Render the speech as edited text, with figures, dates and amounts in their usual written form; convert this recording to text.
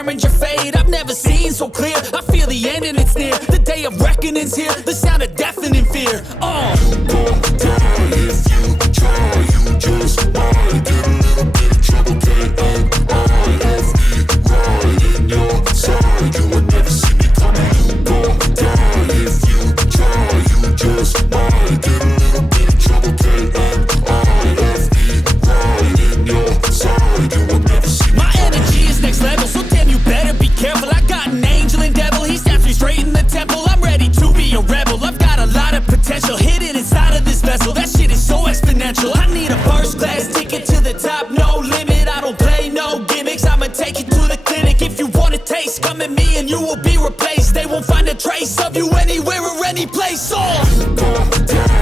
determined your fate. I've never seen so clear. I feel the end and it's near. The day of reckoning's here. The sound of deafening fear. You gon' die if you try. You just might get a little bit of trouble. K-N-I-F-E, right in your side. You will never see me coming. You gon' die if you try. You just might get a little bit of trouble. K-N-I-F-E, right in your side. You will never see me. My energy is next level, so damn you better be careful. I got an angel and devil. He snaps me straight in the temple. I'm ready to be a rebel. I've got a lot of potential hidden inside of trace of you anywhere or any place. All You gon' die